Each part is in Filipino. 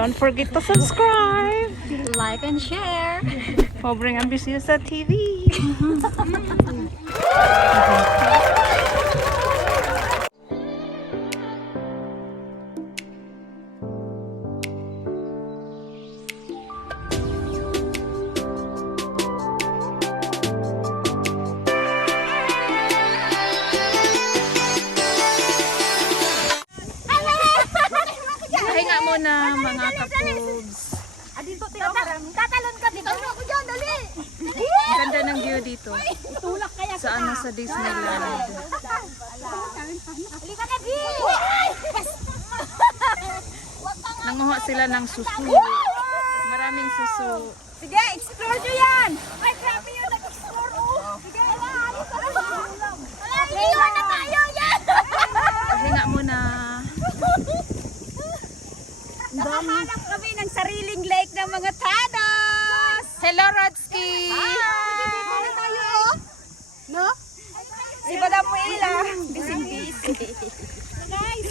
Don't forget to subscribe. Like and share. Pobreng Ambisyosa TV. Pahinga muna mga kapugs. Tatalon ka dito. Ako dyan, dali. Ganda ng view dito. Itulak kaya Sa ano sa Disneyland. Halika na, Bi. Nanguha sila ng susu. Maraming susu. Sige, explore nyo yan. Ay, grabe yun. Nag-explore, oh. Sige, alis ka na. Iiwan na tayo yan. Pahinga muna. Nakahanap kami ng sariling lake ng mga tados. Hello, Rodsky! Hi! Tayo, oh. No? Si Madam Wela. Bising-busy. Guys,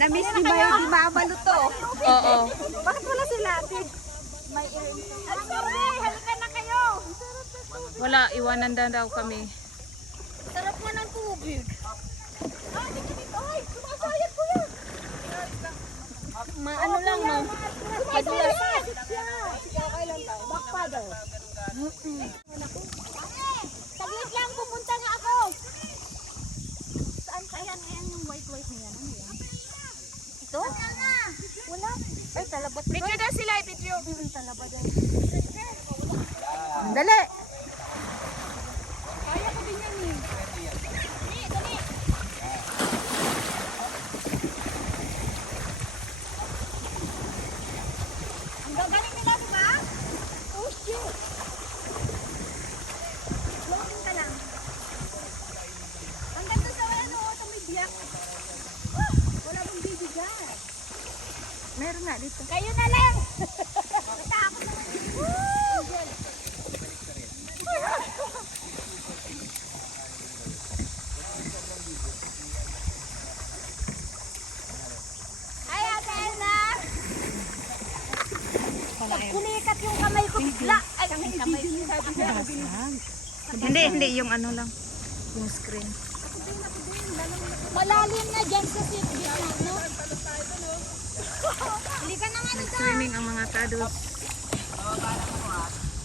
na-miss ni Mayo di Mamalo to. Oo. Bakit wala sila? May halika na kayo. Wala, iwanan daw kami. Sarap mo ng tubig. Dito dito. Ay, sumasayat ko yan. Ano lang, no? Madulas. Okay lang tayo. Backpaddle. Saglit lang, pupunta nga ako. Saan kaya? Ayan yung white na yan. Ano yan? Ito? Wala. Ay, talabat. Video na sila, video. Talabat yan. Dali! Kaya ko din yan eh. Dali. Ang gagaling nila, di ba? Oh, shit. Lookin ka lang. Ang ganda sa ano, sa may biyak. Wala bang baby dyan. Meron nga dito. Kayo na lang. Basta ako na. Woo! Hi, Ate Elna. Kulikat yung kamay ko bigla. Ay, kamay ko. Hindi, yung ano lang. Yung screen. Malalim na dyan sa seat gitna, no? Hindi ka na nga nito. Swimming ang mga tados.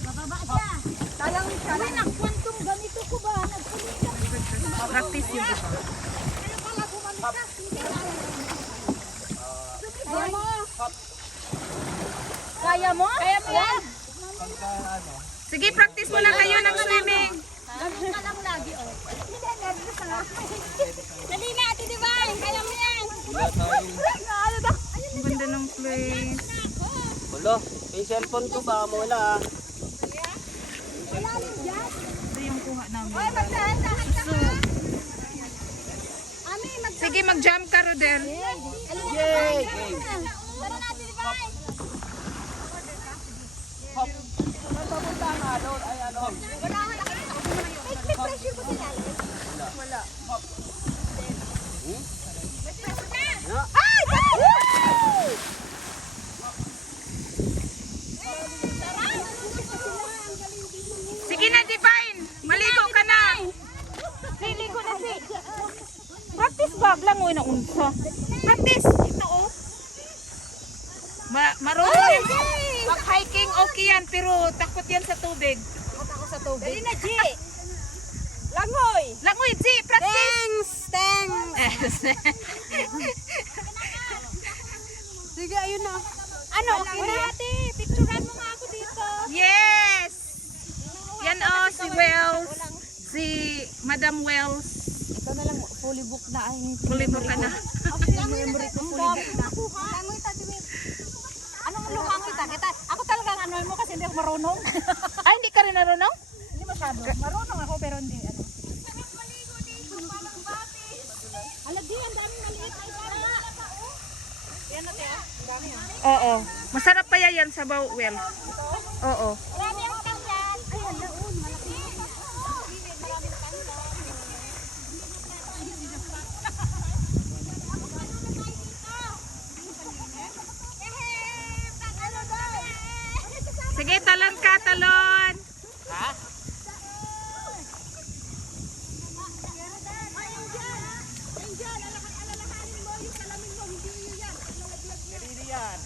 Bababa siya. Talang siya. Uy, nagkwantong ganito ko ba? Nagkulikat. Practice yung iba. Ano pala bumalik ka? Kaya mo? Kaya mo? Kaya mo yan? Sige, practice muna kayo ng swimming. Ganun ka lang lagi, oh. Hindi, nervous na nga. Dali na, Ate Divine. Kaya mo yan. Ano daw? Ang ganda ng place. Wala, may cellphone ko ba? Wala. Malalim dyan. Ito yung kuha namin. Hoy, magdahan-dahan ka So, ha. Ami, sige, mag-jump ka, Rodel. Yay! Tara na, Ate Divine. Papunta nga doon. Ay, ano? Wala. May pressure ko sila. Wala. May pressure na. Ay! Woo! Sige na, Divine. Maligo ka na. Niligo na si. Practice bag lang, na unsa. Practice. Ito, oh. Marunong yan. Pag-hiking, okay yan. Pero takot yan sa tubig. Ako sa tubig. Dali na, G. Langoy. Langoy, G. Practice. Thanks. Sige, ayun na. Ano? Okay na, ate. Picturean mo nga ako dito. Yes. Yan, oh, si Wells. Si Madam Wells. Ikaw na lang, fully book na. Fully book ka na. Memory ko fully book na. Langoy, tati. Anong lumangoy, tati? Ako talagang ano mo kasi hindi ako marunong. Ay, hindi ka rin narunong? Hindi masyado. Marunong ako pero hindi. Ano. Alagi, ang daming maliit. Yan natin, ang dami. Oo. Masarap pa yan sa bawel. Oo. Marami ang kanyan. Ay, alaon, malaki. Maraming kanyan. nagtatalon. Kanina yan.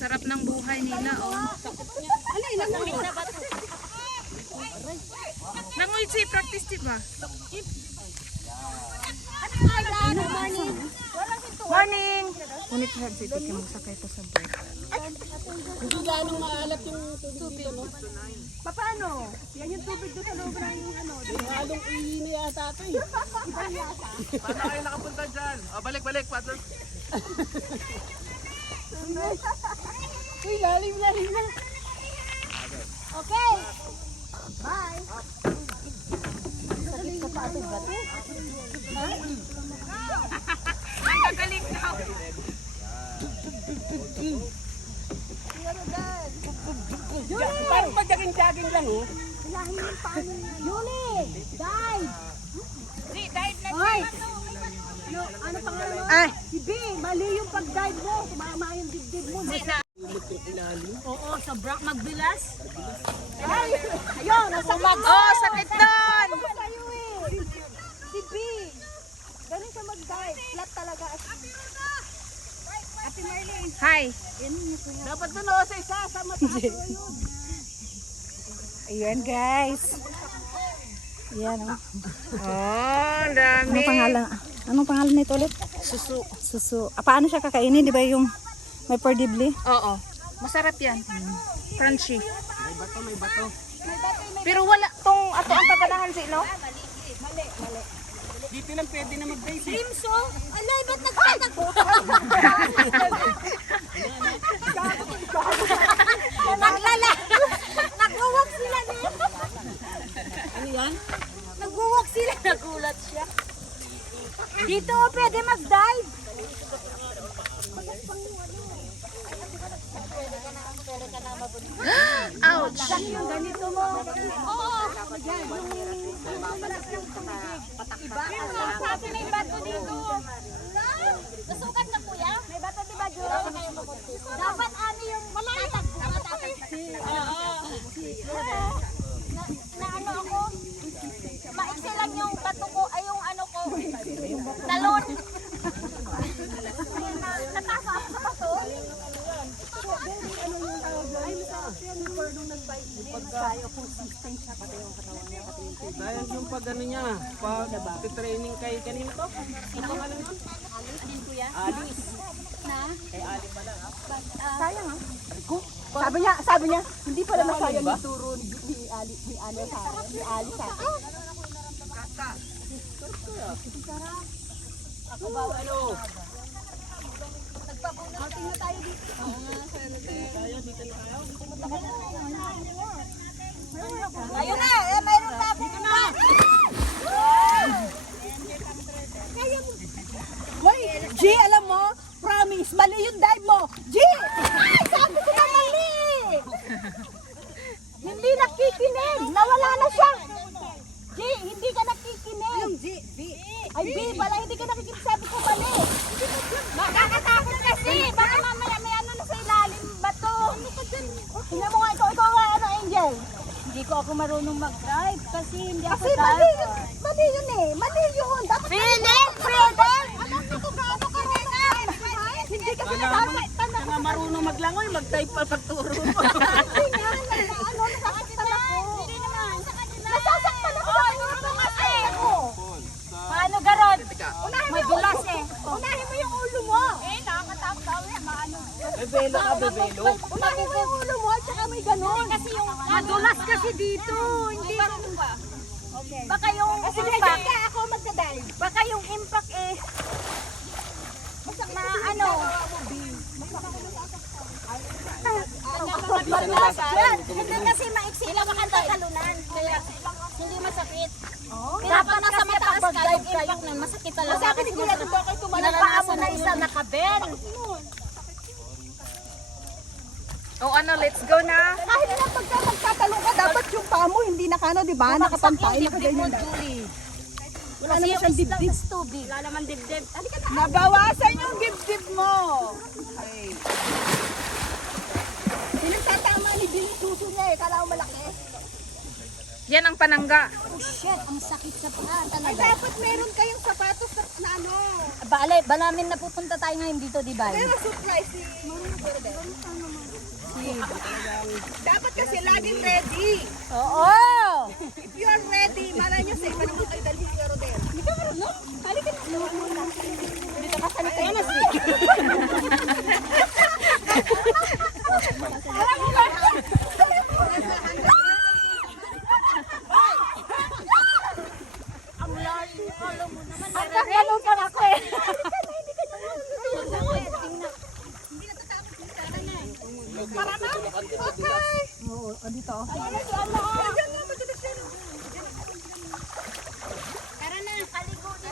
Sarap ng buhay nila, oh. Nangoy si practice, diba? Morning! Ngunit na si Tiki magsakay to sa break. Hindi ganong maalat yung tubig dito, no? Paano? Yan yung tubig doon sa loob ng ano. Halong ihi na yata ito eh. Paano kayo nakapunta dyan? O, balik, partner. Uy, lalim na. Okay. Bye. Sakit sa patos ba ito? Ang gagaling daw. Parang pag-jaging lang, oh. Julie! Dive! Di, dive na Hoy! siya. Ano pangalan mo? Ay! Si B, mali yung pag-dive mo. Tumama yung dibdib mo. Oo, sobra magbilas. Ay! Ayun, nasa Oh, sakit doon! sa'yo eh. Si B. Ganun siya mag-dive. Flat talaga. Ate Marlene. Hi! Dapat doon, oh, sa isa, sa mataas, oh, yun. Ayan, guys. Ayan, oh. Oh, ang dami. Anong pangalan nito ulit? Susu. Susu. Paano siya kakainin? Di ba yung may perdibli? Oo. Masarap yan. Crunchy. May bato. Pero wala tong ato ang paganahan si no? Dito lang pwede na mag-dive. Limso? Alay, ba't nagtatagpo? Naglala. Nagwawak sila niya. Ano yan? Nagwawak sila. Nagulat siya. Dito pwede mag-dive. Ouch! Yung ganito mo. Oo. Yan, yung malas ng tumigig. Iba. Sabi may bato dito. Nasukat na kuya? May bato diba, Jo? Dapat ano yung tatakbo. Na ano ako? Maiksi lang yung bato ko, ay yung ano ko. Talon. Natasa ako sa bato. Dahil yung pag ano niya, pag training kay kanino to? Ano ang ano nun? Alice. Kay Ali pala, ha? Sayang ah. Sabi niya, hindi pala masayang yung turo ni Ali sa akin. Ni Ali sa akin. Ako ba, ano? Outing na tayo dito. Ayun na, mayroon pa akong iba. Hoy, G, alam mo, promise, mali yung dive mo. G! Ay, sabi ko na mali! Hindi nakikinig, nawala na siya. G, hindi ka nakikinig. Ay, B, pala hindi ka nakikinig, sabi ko mali. Nakakatakot kasi, baka mamaya may ano na sa ilalim bato. Tingnan mo nga, ikaw nga, ano, Angel? Hindi ko ako marunong mag-drive kasi hindi ako driver. Mali yun eh. Mali yun. Dapat Freedom! Alam ko kung gaano ka rin. Hindi kasi nasabi. Kaya nga marunong maglangoy, mag-dive pa pagturo mo. Hindi nga. Ano, nasasaktan ako. Hindi naman. Nasasaktan ako. Ano kasi ako? Paano garod? May bulas eh. Unahin mo yung ulo mo. Nakakatakot ako yan. Maano. Bebelo ka, bebelo. Unahin mo yung ulo mo at saka may ganon. Kasi yung madulas kasi dito. Hindi. Okay. Baka yung impact. Ako magka-dive. Baka yung impact eh. Na ano. Hindi kasi maiksi lang ang tatalunan. Kaya hindi masakit. Dapat nasa mataas ka yung impact nun. Masakit talaga. Sabi ni Kuya, dito kayo tumalong. Napaa mo na isa nakabel. Oh, ano, let's go na. Kahit na pagka magtatalong ka, dapat yung pa paa mo, hindi nakano, di ba? Nakapantay, nakaganyan na. Wala naman siyang dibdib. Wala naman dibdib. Halika na. Nabawasan yung dibdib mo. Ay. Pinagtatama ni Billy suso niya eh. Kala mo malaki. Yan ang panangga. Oh shit, ang sakit sa paa Ay, talaga. dapat meron kayong sapatos na ano. Balamin na pupunta tayo ngayon dito, di ba? Pero surprise si Verde. Dapat kasi laging ready. Oo! If you are ready, malay nyo sa iba naman kayo dalhin si Rodel. Hindi ka marunong? Halika na. Dito ka sa likod. Hanggang ganun pa ako eh. Para na? Okay. Oo, dito. Ayan na si Allah. Ayan na, madalas yan.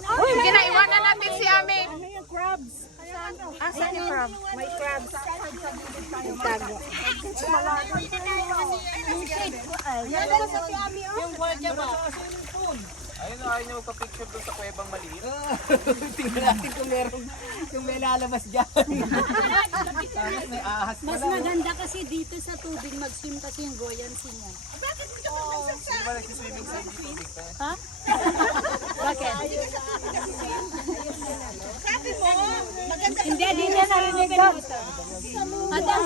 Sige na, iwanan natin si Ami. Ano yung crabs? Asan yung crab? May crabs. Ayan na sa Piami. Yung guardia ba? Ayun na, ayaw nyo magpa-picture doon sa kuwebang maliit. Tingnan natin kung may lalabas dyan. May ahas pa Mas lang. maganda kasi dito sa tubig, mag-swim kasi yung buoyancy niya. Hindi ba nagsiswimming sa dito, Victor? Bakit? Sabi mo, maganda Hindi, di niya narinig dito. Madam,